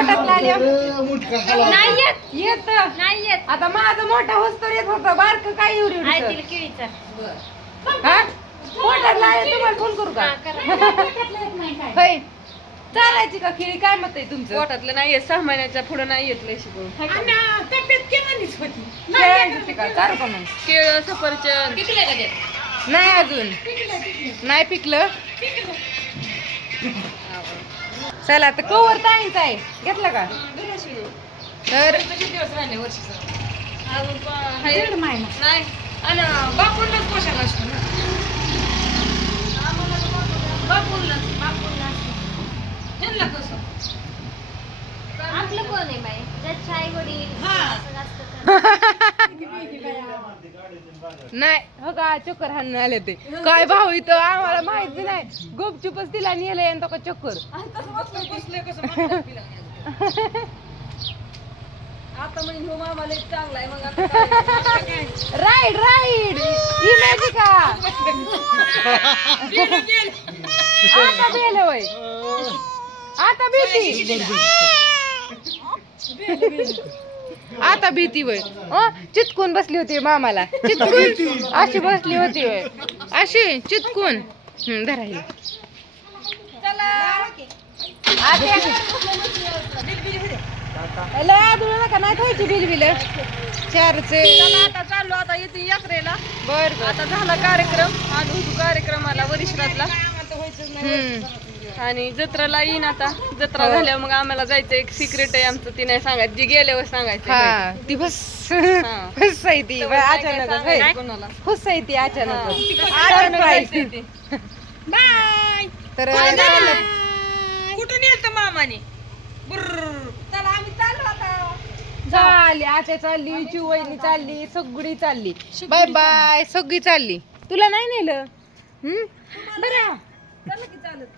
मुटका खाला नाही येत. येत. नाही येत. आता माझं मोठा होस्तोर येत होता. बारक काय आहे तिला केळीचा हा? लागले तुम्हाला फोन करू का? हा. होय. चालायची का खिळी? काय मत आहे तुमचं? पोटातलं नाही येत सहा महिन्याच्या पुढे नाही येत लय शिकून. खेळायचं होती? का? चालू का मग? केळ सफरचंद. नाही अजून. नाही पिकलं? चला आता कवर ताईंचा आहे. घेतला का? तर अजून पण हाय. नाही. आणि बापूंनाच पोशाख असतो ना? बापूंनाच बापूंनाच त्यांना कसं? आपलं कोण आहे बाई? ज्याच्या आई वडील. नाही हो का चक्कर हाणून आले ते. काय भाऊ इथं? आम्हाला माहीत नाही. गुपचुपच तिला नेलं आणि तो का चक्कर. आता हो मामा लय चांगला आहे मग आता काय? Ride ride. इमॅजिका आता बेल होय. आता आता भीती वय चितकून बसली होती मामाला. चितकून? अशी बसली होती. वय अशी? चितकून? हम्म धरा हिला. आत्या. लय आदळू नका नाही खायची बिल बिल चारचे. चला आता चाललो आता येते यात्रेला. बर आता झाला कार्यक्रम आलो होतो कार्यक्रमाला वरिष्ठातला. आणि जत्राला येईन आता. जत्रा हो. झाल्यावर मग आम्हाला जायचं. एक सिक्रेट आहे आमचं ती नाही सांगायचं. जी गेल्यावर सांगायचं हा ती बस हा. आहे ती तेव्हा काय काय अचानक सांगायचं कोणाला? खुश आहे ती अचानक अचानक जायचंय ते. तर कुठून येत मामाने? चला आम्ही चाललो आता. चालली आता चालली सगळी चालली. बाय बाय सगळी चालली. तुला नाही नेलं? हम्म? बरं. चालत.